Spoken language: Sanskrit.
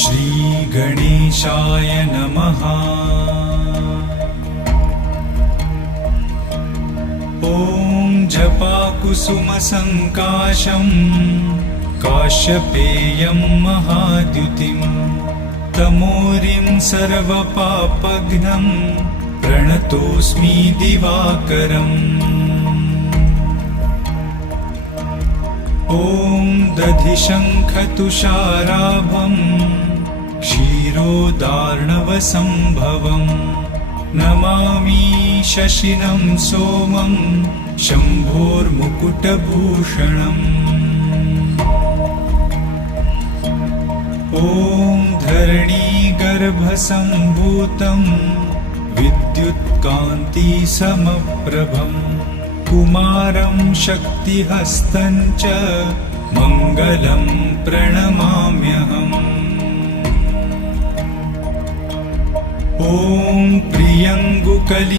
श्रीगणेशाय नमः। ॐ जपाकुसुमसङ्काशं काश्यपेयं महाद्युतिं तमोरिं सर्वपापघ्नं प्रणतोऽस्मि दिवाकरम्। ॐ दधिशङ्खतुषाराभं क्षीरोदार्णवसम्भवं नमामि शशिनं सोमं शम्भोर्मुकुटभूषणम्। ॐ धरणीगर्भसम्भूतं विद्युत्कान्तिसमप्रभं कुमारं शक्तिहस्तं च मङ्गलं प्रणमाम्यहम्। ॐ प्रियङ्गुकलि